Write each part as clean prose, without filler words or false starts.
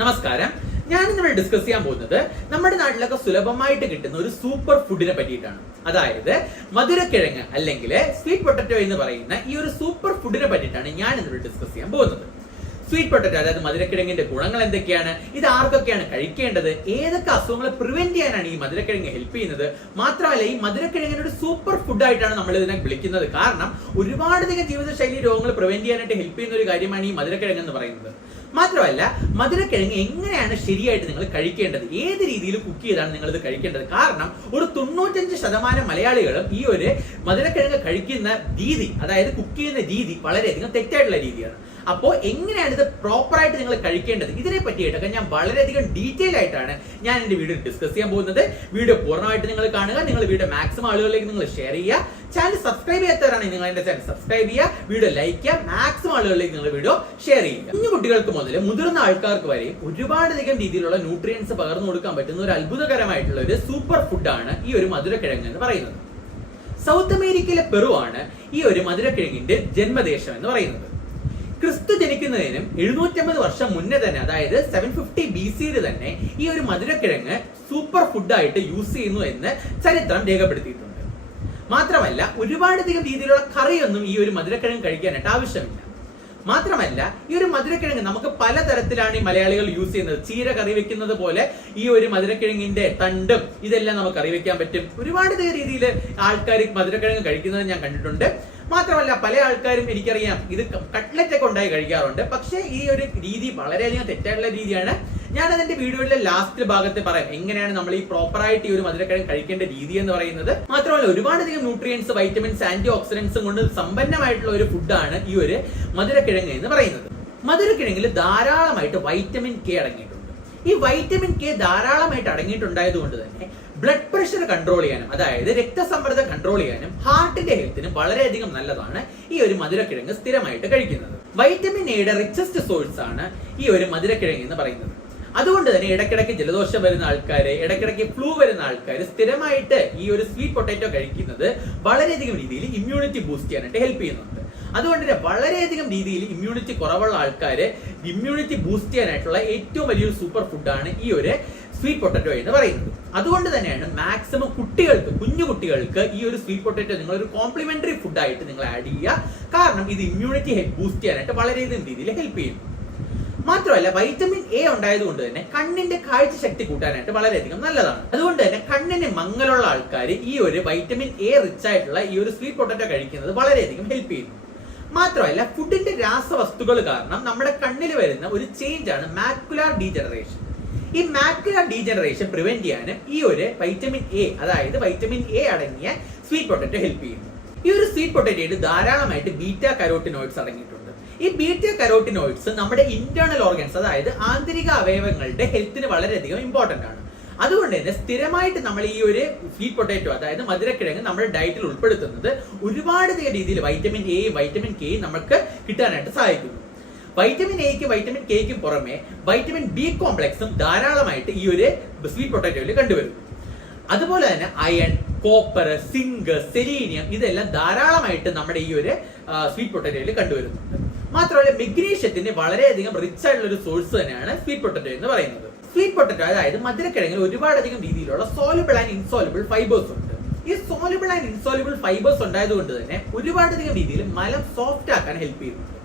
നമസ്കാരം. ഞാൻ ഇന്നിവിടെ ഡിസ്കസ് ചെയ്യാൻ പോകുന്നത് നമ്മുടെ നാട്ടിലൊക്കെ സുലഭമായിട്ട് കിട്ടുന്ന ഒരു സൂപ്പർ ഫുഡിനെ പറ്റിയിട്ടാണ്. അതായത് മധുരക്കിഴങ്ങ് അല്ലെങ്കിൽ സ്വീറ്റ് പൊട്ടറ്റോ എന്ന് പറയുന്ന ഈ ഒരു സൂപ്പർ ഫുഡിനെ പറ്റിയിട്ടാണ് ഞാൻ ഇന്നിവിടെ ഡിസ്കസ് ചെയ്യാൻ പോകുന്നത്. സ്വീറ്റ് പൊട്ടറ്റോ അതായത് മധുരക്കിഴങ്ങിന്റെ ഗുണങ്ങൾ എന്തൊക്കെയാണ്, ഇത് ആർക്കൊക്കെയാണ് കഴിക്കേണ്ടത്, ഏതൊക്കെ അസുഖങ്ങളെ പ്രിവെന്റ് ചെയ്യാനാണ് ഈ മധുരക്കിഴങ്ങ് ഹെൽപ്പ് ചെയ്യുന്നത്, മാത്രമല്ല ഈ മധുരക്കിഴങ്ങിന്റെ ഒരു സൂപ്പർ ഫുഡ് ആയിട്ടാണ് നമ്മൾ ഇതിനെ വിളിക്കുന്നത്. കാരണം ഒരുപാടധികം ജീവിതശൈലി രോഗങ്ങൾ പ്രിവെന്റ് ചെയ്യാനായിട്ട് ഹെൽപ്പ് ചെയ്യുന്ന ഒരു കാര്യമാണ് ഈ മധുരക്കിഴങ്ങ് എന്ന് പറയുന്നത്. മാത്രമല്ല മധുരക്കിഴങ്ങ് എങ്ങനെയാണ് ശരിയായിട്ട് നിങ്ങൾ കഴിക്കേണ്ടത്, ഏത് രീതിയിൽ കുക്ക് ചെയ്താണ് നിങ്ങൾ ഇത് കഴിക്കേണ്ടത്. കാരണം ഒരു 95% മലയാളികളും ഈ ഒരു മധുരക്കിഴങ്ങ് കഴിക്കുന്ന രീതി, അതായത് കുക്ക് ചെയ്യുന്ന രീതി വളരെയധികം തെറ്റായിട്ടുള്ള രീതിയാണ്. അപ്പോൾ എങ്ങനെയാണ് ഇത് പ്രോപ്പറായിട്ട് നിങ്ങൾ കഴിക്കേണ്ടത്, ഇതിനെ പറ്റിയിട്ടൊക്കെ ഞാൻ വളരെയധികം ഡീറ്റെയിൽ ആയിട്ടാണ് ഞാൻ എന്റെ വീഡിയോ ഡിസ്കസ് ചെയ്യാൻ പോകുന്നത്. വീഡിയോ പൂർണ്ണമായിട്ട് നിങ്ങൾ കാണുക, നിങ്ങൾ വീഡിയോ മാക്സിമം ആളുകളിലേക്ക് നിങ്ങൾ ഷെയർ ചെയ്യുക. ചാനൽ സബ്സ്ക്രൈബ് ചെയ്യാത്തവരാണെങ്കിൽ നിങ്ങൾ എന്റെ ചാനൽ സബ്സ്ക്രൈബ് ചെയ്യുക, വീഡിയോ ലൈക്ക് ചെയ്യുക, മാക്സിമം ആളുകളിലേക്ക് നിങ്ങൾ വീഡിയോ ഷെയർ ചെയ്യുക. കുഞ്ഞു കുട്ടികൾക്ക് മുതൽ മുതിർന്ന ആൾക്കാർക്ക് വരെയും ഒരുപാടധികം രീതിയിലുള്ള ന്യൂട്രിയൻസ് പകർന്നു കൊടുക്കാൻ പറ്റുന്ന ഒരു അത്ഭുതകരമായിട്ടുള്ള ഒരു സൂപ്പർ ഫുഡാണ് ഈ ഒരു മധുരക്കിഴങ്ങ് എന്ന് പറയുന്നത്. സൗത്ത് അമേരിക്കയിലെ പെറു ആണ് ഈ ഒരു മധുരക്കിഴങ്ങിന്റെ ജന്മദേശം എന്ന് പറയുന്നത്. ക്രിസ്തു ജനിക്കുന്നതിനും 750 വർഷം മുന്നേ തന്നെ, അതായത് 750 BC തന്നെ ഈ ഒരു മധുരക്കിഴങ്ങ് സൂപ്പർ ഫുഡായിട്ട് യൂസ് ചെയ്യുന്നു എന്ന് ചരിത്രം രേഖപ്പെടുത്തിയിട്ടുണ്ട്. മാത്രമല്ല ഒരുപാടധികം രീതിയിലുള്ള കറിയൊന്നും ഈ ഒരു മധുരക്കിഴങ്ങ് കഴിക്കാനായിട്ട് ആവശ്യമില്ല. മാത്രമല്ല ഈ ഒരു മധുരക്കിഴങ്ങ് നമുക്ക് പലതരത്തിലാണ് ഈ മലയാളികൾ യൂസ് ചെയ്യുന്നത്. ചീര കറി വെക്കുന്നത് പോലെ ഈ ഒരു മധുരക്കിഴങ്ങിന്റെ തണ്ടും ഇതെല്ലാം നമുക്ക് കറി വെക്കാൻ പറ്റും. ഒരുപാട് രീതിയിൽ ആൾക്കാർ മധുരക്കിഴങ്ങ് കഴിക്കുന്നത് ഞാൻ കണ്ടിട്ടുണ്ട്. മാത്രമല്ല പല ആൾക്കാരും എനിക്കറിയാം ഇത് കട്ട്ലറ്റ് ഒക്കെ ഉണ്ടായി കഴിക്കാറുണ്ട്. പക്ഷേ ഈ ഒരു രീതി വളരെയധികം തെറ്റായിട്ടുള്ള രീതിയാണ്. ഞാൻ അതിന്റെ വീഡിയോയിലെ ലാസ്റ്റ് ഭാഗത്ത് പറയാം എങ്ങനെയാണ് നമ്മൾ ഈ പ്രോപ്പറായിട്ട് ഈ ഒരു മധുരക്കിഴങ്ങ് കഴിക്കേണ്ട രീതി എന്ന് പറയുന്നത്. മാത്രമല്ല ഒരുപാടധികം ന്യൂട്രിയൻസ്, വൈറ്റമിൻസ്, ആന്റി ഓക്സിഡൻസും കൊണ്ട് സമ്പന്നമായിട്ടുള്ള ഒരു ഫുഡാണ് ഈ ഒരു മധുരക്കിഴങ്ങ് എന്ന് പറയുന്നത്. മധുരക്കിഴങ്ങിൽ ധാരാളമായിട്ട് വൈറ്റമിൻ കെ അടങ്ങിയിട്ടുണ്ട്. ഈ വൈറ്റമിൻ കെ ധാരാളമായിട്ട് അടങ്ങിയിട്ടുണ്ടായത് കൊണ്ട് തന്നെ ബ്ലഡ് പ്രഷർ കൺട്രോൾ ചെയ്യാനും, അതായത് രക്തസമ്മർദ്ദം കൺട്രോൾ ചെയ്യാനും ഹാർട്ടിന്റെ ഹെൽത്തിനും വളരെയധികം നല്ലതാണ് ഈ ഒരു മധുരക്കിഴങ്ങ് സ്ഥിരമായിട്ട് കഴിക്കുന്നത്. വൈറ്റമിൻ എയുടെ റിച്ചസ്റ്റ് സോഴ്സ് ആണ് ഈ ഒരു മധുരക്കിഴങ്ങ് എന്ന് പറയുന്നത്. അതുകൊണ്ട് തന്നെ ഇടയ്ക്കിടയ്ക്ക് ജലദോഷം വരുന്ന ആൾക്കാര്, ഇടയ്ക്കിടയ്ക്ക് ഫ്ലൂ വരുന്ന ആൾക്കാർ സ്ഥിരമായിട്ട് ഈ ഒരു സ്വീറ്റ് പൊട്ടാറ്റോ കഴിക്കുന്നത് വളരെയധികം രീതിയിൽ ഇമ്മ്യൂണിറ്റി ബൂസ്റ്റ് ചെയ്യാനായിട്ട് ഹെൽപ്പ് ചെയ്യുന്നുണ്ട്. അതുകൊണ്ട് തന്നെ വളരെയധികം രീതിയിൽ ഇമ്മ്യൂണിറ്റി കുറവുള്ള ആൾക്കാര് ഇമ്മ്യൂണിറ്റി ബൂസ്റ്റ് ചെയ്യാനായിട്ടുള്ള ഏറ്റവും വലിയൊരു സൂപ്പർ ഫുഡാണ് ഈ ഒരു സ്വീറ്റ് പൊട്ടാറ്റോ എന്ന് പറയുന്നത്. അതുകൊണ്ട് തന്നെയാണ് മാക്സിമം കുട്ടികൾക്ക്, കുഞ്ഞു കുട്ടികൾക്ക് ഈ ഒരു സ്വീറ്റ് പൊട്ടാറ്റോ നിങ്ങൾ ഒരു കോംപ്ലിമെന്ററി ഫുഡായിട്ട് നിങ്ങൾ ആഡ് ചെയ്യുക. കാരണം ഇത് ഇമ്മ്യൂണിറ്റി ബൂസ്റ്റ് ചെയ്യാനായിട്ട് വളരെയധികം രീതിയിൽ ഹെൽപ്പ് ചെയ്യുന്നു. മാത്രമല്ല വൈറ്റമിൻ എ ഉണ്ടായതുകൊണ്ട് തന്നെ കണ്ണിന്റെ കാഴ്ച ശക്തി കൂട്ടാനായിട്ട് വളരെയധികം നല്ലതാണ്. അതുകൊണ്ട് തന്നെ കണ്ണിന് മങ്ങലുള്ള ആൾക്കാർ ഈ ഒരു വൈറ്റമിൻ എ റിച്ച് ആയിട്ടുള്ള ഈ ഒരു സ്വീറ്റ് പൊട്ടാറ്റോ കഴിക്കുന്നത് വളരെയധികം ഹെൽപ്പ് ചെയ്യുന്നു. മാത്രമല്ല ഫുഡിന്റെ രാസവസ്തുക്കൾ കാരണം നമ്മുടെ കണ്ണിൽ വരുന്ന ഒരു ചേഞ്ച് ആണ് മാക്കുലാർ ഡീജനറേഷൻ. ഈ മാക്കുലാർ ഡീജനറേഷൻ പ്രിവെന്റ് ചെയ്യാനും ഈ ഒരു വൈറ്റമിൻ എ, അതായത് വൈറ്റമിൻ എ അടങ്ങിയ സ്വീറ്റ് പൊട്ടാറ്റോ ഹെൽപ്പ് ചെയ്യുന്നു. ഈ ഒരു സ്വീറ്റ് പൊട്ടാറ്റോയിൽ ധാരാളമായിട്ട് ബീറ്റാ കരോട്ടിനോയിഡ്സ് അടങ്ങിയിട്ടുണ്ട്. ഈ ബീറ്റാ കരോട്ടിനോയിഡ്സ് നമ്മുടെ ഇന്റേണൽ ഓർഗൻസ്, അതായത് ആന്തരിക അവയവങ്ങളുടെ ഹെൽത്തിന് വളരെയധികം ഇമ്പോർട്ടന്റ് ആണ്. അതുകൊണ്ട് തന്നെ സ്ഥിരമായിട്ട് നമ്മൾ ഈ ഒരു സ്വീറ്റ് പൊട്ടാറ്റോ, അതായത് മധുരക്കിഴങ്ങ് നമ്മുടെ ഡയറ്റിൽ ഉൾപ്പെടുത്തുന്നത് ഒരുപാട് രീതിയിൽ വൈറ്റമിൻ എ, വൈറ്റമിൻ കെ നമുക്ക് കിട്ടാനായിട്ട് സഹായിക്കുന്നു. വൈറ്റമിൻ എക്ക്, വൈറ്റമിൻ കെക്കും പുറമെ വൈറ്റമിൻ ബി കോംപ്ലക്സും ധാരാളമായിട്ട് ഈ ഒരു സ്വീറ്റ് പൊട്ടാറ്റോയിൽ കണ്ടുവരുന്നു. അതുപോലെ തന്നെ അയൺ, കോപ്പർ, സിങ്ക്, സെലീനിയം ഇതെല്ലാം ധാരാളമായിട്ട് നമ്മുടെ ഈ ഒരു സ്വീറ്റ് പൊട്ടാറ്റോയിൽ കണ്ടുവരുന്നുണ്ട്. മാത്രമല്ല മെഗ്നീഷ്യത്തിന് വളരെയധികം റിച്ച് ആയിട്ടുള്ള ഒരു സോഴ്സ് തന്നെയാണ് സ്വീറ്റ് പൊട്ടാറ്റോ എന്ന് പറയുന്നത്. സ്വീറ്റ് പൊട്ടാറ്റോ അതായത് മധുരക്കിഴങ്ങിൽ ഒരുപാടധികം രീതിയിലുള്ള സോലുബിൾ ആൻഡ് ഇൻസോലുബിൾ ഫൈബേഴ്സ് ഉണ്ട്. ഈ സോലുബിൾ ആൻഡ് ഇൻസോലുബിൾ ഫൈബേഴ്സ് ഉണ്ടായതുകൊണ്ട് തന്നെ ഒരുപാടധികം രീതിയിൽ മലം സോഫ്റ്റ് ആക്കാൻ ഹെൽപ്പ് ചെയ്യുന്നുണ്ട്.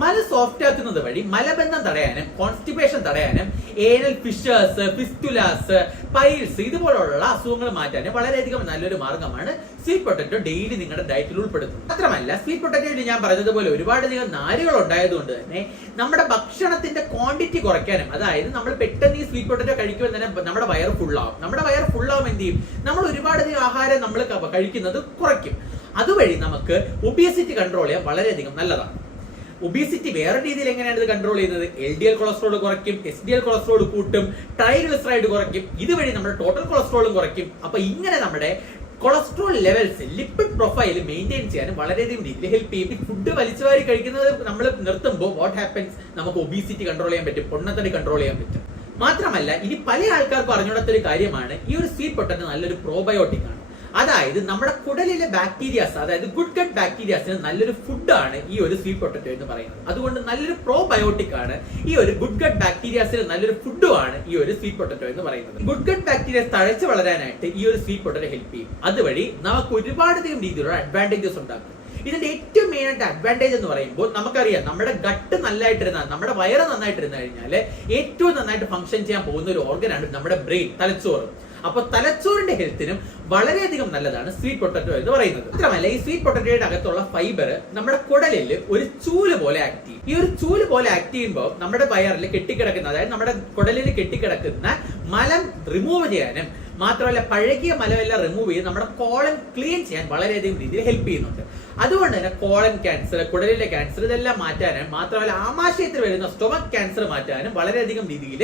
മല സോഫ്റ്റ് ആക്കുന്നത് വഴി മലബന്ധം തടയാനും, കോൺസ്റ്റിപ്പേഷൻ തടയാനും, ഏനൽ ഫിഷേഴ്സ്, ഫിസ്റ്റുലാസ്, പൈൽസ് ഇതുപോലുള്ള അസുഖങ്ങൾ മാറ്റാനും വളരെയധികം നല്ലൊരു മാർഗമാണ് സ്വീറ്റ് പൊട്ടാറ്റോ ഡെയിലി നിങ്ങളുടെ ഡയറ്റിൽ ഉൾപ്പെടുത്തുന്നത്. മാത്രമല്ല സ്വീറ്റ് പൊട്ടാറ്റോയിൽ ഞാൻ പറഞ്ഞതുപോലെ ഒരുപാടധികം നാരുകൾ ഉണ്ടായതുകൊണ്ട് തന്നെ നമ്മുടെ ഭക്ഷണത്തിന്റെ ക്വാണ്ടിറ്റി കുറയ്ക്കാനും, അതായത് നമ്മൾ പെട്ടെന്ന് ഈ സ്വീറ്റ് പൊട്ടാറ്റോ കഴിക്കുമ്പോൾ തന്നെ നമ്മുടെ വയർ ഫുള്ളാവും. നമ്മുടെ വയർ ഫുള്ളാവും എന്ത് ചെയ്യും, നമ്മൾ ഒരുപാടധികം ആഹാരം നമ്മൾ കഴിക്കുന്നത് കുറയ്ക്കും. അതുവഴി നമുക്ക് ഒബിയസിറ്റി കൺട്രോൾ ചെയ്യാൻ വളരെയധികം നല്ലതാണ്. ഒബീസിറ്റി വേറെ രീതിയിൽ എങ്ങനെയാണ് ഇത് കൺട്രോൾ ചെയ്യുന്നത്, LDL കൊളസ്ട്രോൾ കുറയ്ക്കും, SDL കൊളസ്ട്രോൾ കൂട്ടും, ട്രൈഗ്ലിസറൈഡ് കുറയ്ക്കും, ഇതുവഴി നമ്മുടെ ടോട്ടൽ കൊളസ്ട്രോളും കുറയ്ക്കും. അപ്പൊ ഇങ്ങനെ നമ്മുടെ cholesterol levels, lipid profile maintain ചെയ്യാനും വളരെയധികം രീതിയിൽ ഹെൽപ്പ് ചെയ്യും. ഈ ഫുഡ് വലിച്ചുവാരി കഴിക്കുന്നത് നമ്മൾ നിർത്തുമ്പോൾ വാട്ട് ഹാപ്പൻസ്, നമുക്ക് ഒബീസിറ്റി കൺട്രോൾ ചെയ്യാൻ പറ്റും, പൊണ്ണത്തടി കൺട്രോൾ ചെയ്യാൻ പറ്റും. മാത്രമല്ല ഇനി പല ആൾക്കാർക്ക് അറിഞ്ഞുകൊടുത്തൊരു കാര്യമാണ് ഈ ഒരു സ്വീറ്റ് പൊട്ടാറ്റോ നല്ലൊരു പ്രോബയോട്ടിക് ആണ്. അതായത് നമ്മുടെ കുടലിലെ ബാക്ടീരിയാസ്, അതായത് ഗുഡ് ഗട്ട് ബാക്ടീരിയാസിന് നല്ലൊരു ഫുഡാണ് ഈ ഒരു സ്വീറ്റ് പൊട്ടറ്റോ എന്ന് പറയുന്നത്. അതുകൊണ്ട് നല്ലൊരു പ്രോബയോട്ടിക് ആണ് ഈ ഒരു ഗുഡ് ഗട്ട് ബാക്ടീരിയാസിന് നല്ലൊരു ഫുഡുമാണ് ഈ ഒരു സ്വീറ്റ് പൊട്ടറ്റോ എന്ന് പറയുന്നത്. ഗുഡ് ഗട്ട് ബാക്ടീരിയാസ് തഴച്ചു വളരാനായിട്ട് ഈ ഒരു സ്വീറ്റ് പൊട്ടറ്റോ ഹെൽപ്പ് ചെയ്യും. അതുവഴി നമുക്ക് ഒരുപാടധികം രീതിയിലുള്ള അഡ്വാൻറ്റേജസ് ഉണ്ടാക്കും. ഇതിന്റെ ഏറ്റവും മെയിൻ ആയിട്ട് അഡ്വാൻറ്റേജ് എന്ന് പറയുമ്പോൾ നമുക്കറിയാം, നമ്മുടെ ഗട്ട് നല്ലതായിട്ടിരുന്നാൽ, നമ്മുടെ വയറ് നന്നായിട്ടിരുന്നു കഴിഞ്ഞാൽ ഏറ്റവും നന്നായിട്ട് ഫംഗ്ഷൻ ചെയ്യാൻ പോകുന്ന ഒരു ഓർഗനാണ് നമ്മുടെ ബ്രെയിൻ, തലച്ചോറ്. അപ്പൊ തലച്ചോറിന്റെ ഹെൽത്തിനും വളരെയധികം നല്ലതാണ് സ്വീറ്റ് പൊട്ടറ്റോ എന്ന് പറയുന്നത്. മാത്രമല്ല ഈ സ്വീറ്റ് പൊട്ടറ്റോയുടെ അകത്തുള്ള ഫൈബർ നമ്മുടെ കുടലിൽ ഒരു ചൂല് പോലെ ആക്ട് ചെയ്യും. ഈ ഒരു ചൂല് പോലെ ആക്ട് ചെയ്യുമ്പോൾ നമ്മുടെ വയറിൽ കെട്ടിക്കിടക്കുന്ന, അതായത് നമ്മുടെ കുടലിൽ കെട്ടിക്കിടക്കുന്ന മലം റിമൂവ് ചെയ്യാനും മാത്രമല്ല പഴകിയ മലമെല്ലാം റിമൂവ് ചെയ്ത് നമ്മുടെ കോളൻ ക്ലീൻ ചെയ്യാൻ വളരെയധികം രീതിയിൽ ഹെൽപ്പ് ചെയ്യുന്നുണ്ട്. അതുകൊണ്ട് തന്നെ കോളൻ ക്യാൻസർ, കുടലിലെ ക്യാൻസർ ഇതെല്ലാം മാറ്റാനും മാത്രമല്ല ആമാശയത്തിൽ വരുന്ന സ്റ്റൊമക് ക്യാൻസർ മാറ്റാനും വളരെയധികം രീതിയിൽ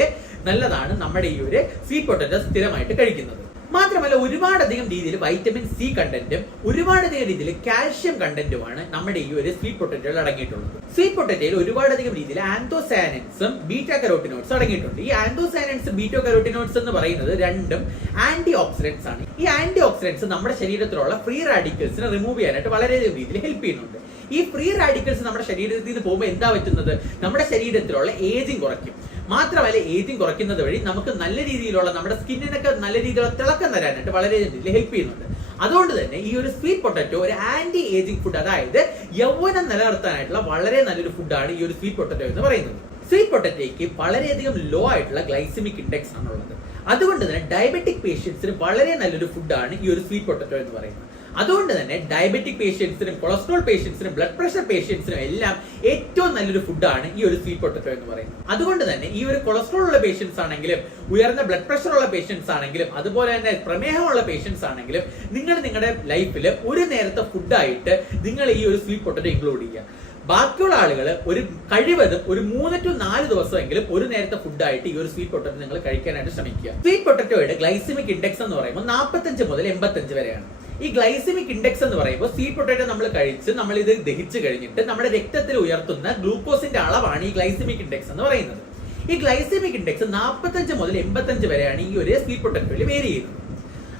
നല്ലതാണ് നമ്മുടെ ഈ ഒരു സ്വീറ്റ് പൊട്ടറ്റോ സ്ഥിരമായിട്ട് കഴിക്കുന്നത്. മാത്രമല്ല ഒരുപാടധികം രീതിയിൽ വൈറ്റമിൻ സി കണ്ടന്റും ഒരുപാടധികം രീതിയിൽ കാൽഷ്യം കണ്ടന്റുമാണ് നമ്മുടെ ഈ ഒരു സ്വീറ്റ് പൊട്ടറ്റോയിൽ അടങ്ങിയിട്ടുള്ളത്. സ്വീറ്റ് പൊട്ടറ്റോയിൽ ഒരുപാടധികം രീതിയിൽ ആന്തോസയാനിൻസും ബീറ്റാ കരോട്ടിനോയിഡ്സ് അടങ്ങിയിട്ടുണ്ട്. ഈ ആന്തോസയാനിൻസ് ബീറ്റാ കരോട്ടിനോയിഡ്സ് എന്ന് പറയുന്നത് രണ്ടും ആന്റി ഓക്സിഡന്റ്സ് ആണ്. ഈ ആന്റി ഓക്സിഡന്റ്സ് നമ്മുടെ ശരീരത്തിലുള്ള ഫ്രീ റാഡിക്കൽസിനെ റിമൂവ് ചെയ്യാനായിട്ട് വളരെയധികം രീതിയിൽ ഹെൽപ്പ് ചെയ്യുന്നുണ്ട്. ഈ ഫ്രീ റാഡിക്കൽസ് നമ്മുടെ ശരീരത്തിൽ നിന്ന് പോകുമ്പോൾ എന്താ പറ്റുന്നത്, നമ്മുടെ ശരീരത്തിലുള്ള ഏജിങ് കുറയ്ക്കും. മാത്രമല്ല ഏജിങ് കുറയ്ക്കുന്നത് വഴി നമുക്ക് നല്ല രീതിയിലുള്ള നമ്മുടെ സ്കിന്നിനൊക്കെ നല്ല രീതിയിലുള്ള തിളക്കം തരാനായിട്ട് വളരെ രീതിയിൽ ഹെൽപ്പ് ചെയ്യുന്നുണ്ട്. അതുകൊണ്ട് തന്നെ ഈ ഒരു സ്വീറ്റ് പൊട്ടറ്റോ ഒരു ആന്റി ഏജിങ് ഫുഡ്, അതായത് യൗവനം നിലനിർത്താനായിട്ടുള്ള വളരെ നല്ലൊരു ഫുഡാണ് ഈ ഒരു സ്വീറ്റ് പൊട്ടറ്റോ എന്ന് പറയുന്നത്. സ്വീറ്റ് പൊട്ടറ്റോയ്ക്ക് വളരെയധികം ലോ ആയിട്ടുള്ള ഗ്ലൈസമിക് ഇൻഡെക്സ് ആണുള്ളത്. അതുകൊണ്ട് തന്നെ ഡയബറ്റിക് പേഷ്യൻസിന് വളരെ നല്ലൊരു ഫുഡാണ് ഈ ഒരു സ്വീറ്റ് പൊട്ടറ്റോ എന്ന് പറയുന്നത്. അതുകൊണ്ട് തന്നെ ഡയബറ്റിക് പേഷ്യൻസിനും കൊളസ്ട്രോൾ പേഷ്യൻസിനും ബ്ലഡ് പ്രഷർ പേഷ്യൻസിനും എല്ലാം ഏറ്റവും നല്ലൊരു ഫുഡാണ് ഈ ഒരു സ്വീറ്റ് പൊട്ടറ്റോ എന്ന് പറയുന്നത്. അതുകൊണ്ട് തന്നെ ഈ ഒരു കൊളസ്ട്രോൾ ഉള്ള പേഷ്യൻസ് ആണെങ്കിലും ഉയർന്ന ബ്ലഡ് പ്രഷർ ഉള്ള പേഷ്യൻസ് ആണെങ്കിലും അതുപോലെ തന്നെ പ്രമേഹമുള്ള പേഷ്യൻസ് ആണെങ്കിലും നിങ്ങൾ നിങ്ങളുടെ ലൈഫിൽ ഒരു നേരത്തെ ഫുഡായിട്ട് നിങ്ങൾ ഈ ഒരു സ്വീറ്റ് പൊട്ടറ്റോ ഇൻക്ലൂഡ് ചെയ്യുക. ബാക്കിയുള്ള ആളുകൾ ഒരു കഴിവതും ഒരു 3 to 4 ദിവസമെങ്കിലും ഒരു നേരത്തെ ഫുഡായിട്ട് ഈ ഒരു സ്വീറ്റ് പൊട്ടറ്റോ നിങ്ങൾ കഴിക്കാനായിട്ട് ശ്രമിക്കുക. സ്വീറ്റ് പൊട്ടറ്റോയുടെ ഗ്ലൈസമിക് ഇൻഡെക്സ് എന്ന് പറയുമ്പോൾ 45 മുതൽ 85 വരെയാണ്. ഈ ഗ്ലൈസമിക് ഇൻഡെക്സ് എന്ന് പറയുമ്പോൾ സ്വീറ്റ് പൊട്ടറ്റോ നമ്മൾ കഴിച്ച് നമ്മൾ ഇത് ദഹിച്ചു കഴിഞ്ഞിട്ട് നമ്മുടെ രക്തത്തിൽ ഉയർത്തുന്ന ഗ്ലൂക്കോസിന്റെ അളവാണ് ഈ ഗ്ലൈസമിക് ഇൻഡെക്സ് എന്ന് പറയുന്നത്. ഈ ഗ്ലൈസമിക് ഇൻഡെക്സ് 45 മുതൽ 85 വരെയാണ് ഈ ഒരു സ്വീറ്റ് പൊട്ടറ്റോയിൽ വേരി ചെയ്യുന്നത്.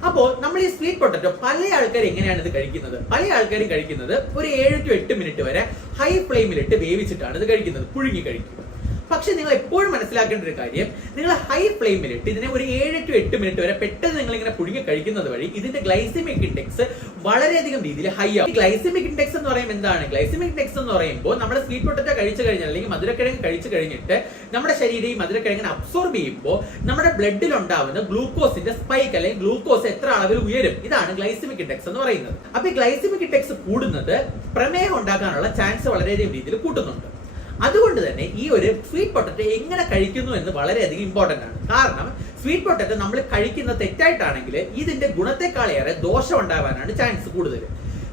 അപ്പോൾ നമ്മൾ ഈ സ്വീറ്റ് പൊട്ടറ്റോ പല ആൾക്കാർ എങ്ങനെയാണ് ഇത് കഴിക്കുന്നത്, പല ആൾക്കാരും കഴിക്കുന്നത് ഒരു 7 to 8 മിനിറ്റ് വരെ ഹൈ ഫ്ലെയിമിലിട്ട് വേവിച്ചിട്ടാണ് ഇത് കഴിക്കുന്നത്, പുഴുങ്ങി കഴിക്കുക. പക്ഷെ നിങ്ങൾ എപ്പോഴും മനസ്സിലാക്കേണ്ട ഒരു കാര്യം, നിങ്ങൾ ഹൈ ഫ്ലെയിമിലിട്ട് ഇതിനെ ഒരു 7 to 8 മിനിറ്റ് വരെ പെട്ടെന്ന് നിങ്ങൾ ഇങ്ങനെ പുഴുങ്ങി കഴിക്കുന്നത് വഴി ഇതിന്റെ ഗ്ലൈസമിക് ഇൻഡെക്സ് വളരെയധികം രീതിയിൽ ഹൈ ആവും. ഗ്ലൈസമിക് ഇൻഡെക്സ് എന്ന് പറയുമ്പോൾ എന്താണ്? ഗ്ലൈസമിക് ഇൻഡെക്സ് എന്ന് പറയുമ്പോൾ നമ്മുടെ സ്വീറ്റ് പൊട്ടറ്റോ കഴിച്ചു കഴിഞ്ഞാൽ അല്ലെങ്കിൽ മധുരക്കിഴങ്ങ് കഴിച്ചു കഴിഞ്ഞിട്ട് നമ്മുടെ ശരീരം ഈ മധുരക്കിഴങ്ങിനെ അബ്സോർബ് ചെയ്യുമ്പോൾ നമ്മുടെ ബ്ലഡിൽ ഉണ്ടാവുന്ന ഗ്ലൂക്കോസിന്റെ സ്പൈക്ക് അല്ലെങ്കിൽ ഗ്ലൂക്കോസ് എത്ര അളവിൽ ഉയരും, ഇതാണ് ഗ്ലൈസമിക് ഇൻഡെക്സ് എന്ന് പറയുന്നത്. അപ്പൊ ഈ ഗ്ലൈസമിക് ഇൻഡെക്സ് കൂടുന്നത് പ്രമേഹം ഉണ്ടാക്കാനുള്ള ചാൻസ് വളരെയധികം രീതിയിൽ കൂട്ടുന്നുണ്ട്. അതുകൊണ്ട് തന്നെ ഈ ഒരു സ്വീറ്റ് പൊട്ടറ്റോ എങ്ങനെ കഴിക്കുന്നു എന്ന് വളരെയധികം ഇമ്പോർട്ടന്റ് ആണ്. കാരണം സ്വീറ്റ് പൊട്ടറ്റോ നമ്മൾ കഴിക്കുന്ന തെറ്റായിട്ടാണെങ്കിൽ ഇതിന്റെ ഗുണത്തെക്കാളേറെ ദോഷം ഉണ്ടാവാനാണ് ചാൻസ് കൂടുതൽ.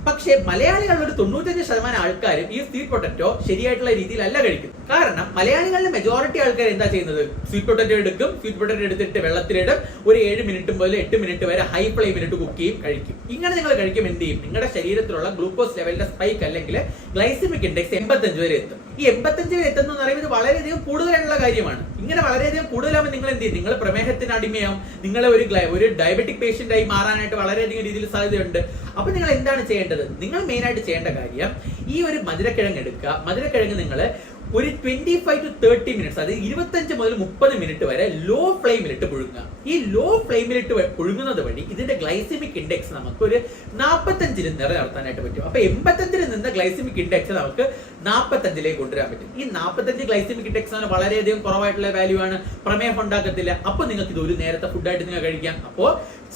പക്ഷേ മലയാളികളുടെ ഒരു 95% ആൾക്കാരും ഈ സ്വീറ്റ് പൊട്ടറ്റോ ശരിയായിട്ടുള്ള രീതിയിലല്ല കഴിക്കുന്നത്. കാരണം മലയാളികളുടെ മെജോറിറ്റി ആൾക്കാർ എന്താ ചെയ്യുന്നത്, സ്വീറ്റ് പൊട്ടറ്റോ എടുക്കും, സ്വീറ്റ് പൊട്ടറ്റോ എടുത്തിട്ട് വെള്ളത്തിലിടും, ഒരു 7 മിനിറ്റ് മുതൽ 8 മിനിറ്റ് വരെ ഹൈ ഫ്ലെയിമിലിട്ട് കുക്ക് ചെയ്യും, കഴിക്കും. ഇങ്ങനെ നിങ്ങൾ കഴിക്കും എന്ത് ചെയ്യും, നിങ്ങളുടെ ശരീരത്തിലുള്ള ഗ്ലൂക്കോസ് ലെവലിന്റെ സ്പൈക്ക് അല്ലെങ്കിൽ ഗ്ലൈസമിക് ഇൻഡെക്സ് 85 വരെ എത്തും. ഈ 85 വരെ എത്തുന്ന പറയുന്നത് വളരെയധികം കൂടുതലായിട്ടുള്ള കാര്യമാണ്. ഇങ്ങനെ വളരെയധികം കൂടുതലാകുമ്പോൾ നിങ്ങൾ എന്ത് ചെയ്യും, നിങ്ങൾ പ്രമേഹത്തിന് അടിമയാവും, നിങ്ങൾ ഒരു ഡയബറ്റിക് പേഷ്യന്റ് ആയി മാറാനായിട്ട് വളരെയധികം രീതിയിൽ സാധ്യതയുണ്ട്. അപ്പൊ നിങ്ങൾ എന്താണ് ചെയ്യേണ്ടത്, നിങ്ങൾ മെയിൻ ആയിട്ട് ചെയ്യേണ്ട കാര്യം ഈ ഒരു മധുരക്കിഴങ്ങ് എടുക്കുക. മധുരക്കിഴങ്ങ് നിങ്ങൾ ഒരു 25 to 30 മിനിറ്റ്സ്, അതായത് 25 മുതൽ 30 മിനിറ്റ് വരെ ലോ ഫ്ലെയിമിലിട്ട് പുഴുങ്ങുക. ഈ ലോ ഫ്ലെയിമിലിട്ട് പുഴുങ്ങുന്നത് വഴി ഇതിന്റെ ഗ്ലൈസമിക് ഇൻഡെക്സ് നമുക്ക് ഒരു 45 നിലനിർത്താനായിട്ട് പറ്റും. അപ്പൊ 85 നിന്ന് ഗ്ലൈസമിക് ഇൻഡെക്സ് നമുക്ക് 45 കൊണ്ടുവരാൻ പറ്റും. ഈ 45 ഗ്ലൈസമിക് ഇൻഡെക്സ് ആണ് വളരെയധികം കുറവായിട്ടുള്ള വാല്യൂ ആണ്, പ്രമേഹം ഉണ്ടാക്കത്തില്ല. അപ്പൊ നിങ്ങൾക്ക് ഇത് ഒരു നേരത്തെ ഫുഡായിട്ട് നിങ്ങൾ കഴിക്കാം. അപ്പോ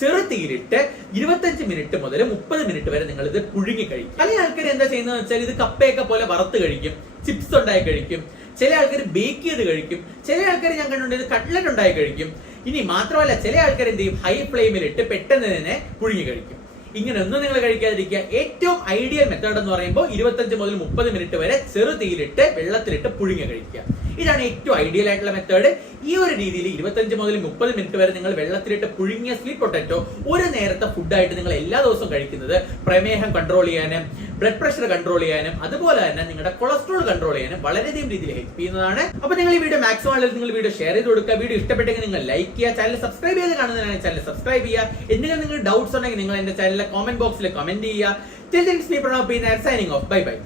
ചെറുതീയിലിട്ട് 25 മിനിറ്റ് മുതൽ 30 മിനിറ്റ് വരെ നിങ്ങൾ ഇത് പുഴുങ്ങി കഴിക്കും. പല ആൾക്കാർ എന്താ ചെയ്യുന്നത് വെച്ചാൽ ഇത് കപ്പയൊക്കെ പോലെ വറുത്ത് കഴിക്കും, ചിപ്സ് ഉണ്ടായി കഴിക്കും, ചില ആൾക്കാർ ബേക്ക് ചെയ്ത് കഴിക്കും, ചില ആൾക്കാർ ഞാൻ കണ്ടിട്ടുണ്ട് ഇത് കട്ട്ലറ്റ് ഉണ്ടായി കഴിക്കും. ഇനി മാത്രമല്ല ചില ആൾക്കാർ എന്ത് ചെയ്യും, ഹൈ ഫ്ലെയിമിലിട്ട് പെട്ടെന്ന് തന്നെ പുഴുങ്ങി കഴിക്കും. ഇങ്ങനെ ഒന്നും നിങ്ങൾ കഴിക്കാതിരിക്കുക. ഏറ്റവും ഐഡിയൽ മെത്തേഡ് എന്ന് പറയുമ്പോൾ 25 മുതൽ 30 മിനിറ്റ് വരെ ചെറുതീയിലിട്ട് വെള്ളത്തിലിട്ട് പുഴുങ്ങി കഴിക്കുക. ഇതാണ് ഏറ്റവും ഐഡിയൽ ആയിട്ടുള്ള മെത്തേഡ്. ഈ ഒരു രീതിയിൽ 25 മുതൽ 30 മിനിറ്റ് വരെ നിങ്ങൾ വെള്ളത്തിലിട്ട് പുഴുങ്ങിയ സ്വീറ്റ് പൊട്ടറ്റോ ഒരു നേരത്തെ ഫുഡായിട്ട് നിങ്ങൾ എല്ലാ ദിവസവും കഴിക്കുന്നത് പ്രമേഹം കൺട്രോൾ ചെയ്യാനും ബ്ലഡ് പ്രഷർ കൺട്രോൾ ചെയ്യാനും അതുപോലെ തന്നെ നിങ്ങളുടെ കൊളസ്ട്രോൾ കൺട്രോൾ ചെയ്യാനും വളരെയധികം രീതിയിൽ ഹെൽപ്പ് ചെയ്യുന്നതാണ്. അപ്പൊ നിങ്ങൾ ഈ വീഡിയോ മാക്സിമം ആളുകൾ നിങ്ങൾ വീഡിയോ ഷെയർ ചെയ്ത് കൊടുക്കുക. വീഡിയോ ഇഷ്ടപ്പെട്ടെങ്കിൽ നിങ്ങൾ ലൈക്ക് ചെയ്യുക. ചാനൽ സബ്സ്ക്രൈബ് ചെയ്ത് കാണുന്നതിനാണ് ചാനൽ സബ്സ്ക്രൈബ് ചെയ്യുക. എന്തെങ്കിലും നിങ്ങൾ ഡൗട്ട്സ് ഉണ്ടെങ്കിൽ നിങ്ങൾ എന്റെ ചാനലിലെ കമന്റ് ബോക്സിൽ കമന്റ് ചെയ്യുക. Till then, it's me Pranav P. Nair signing off. Bye bye.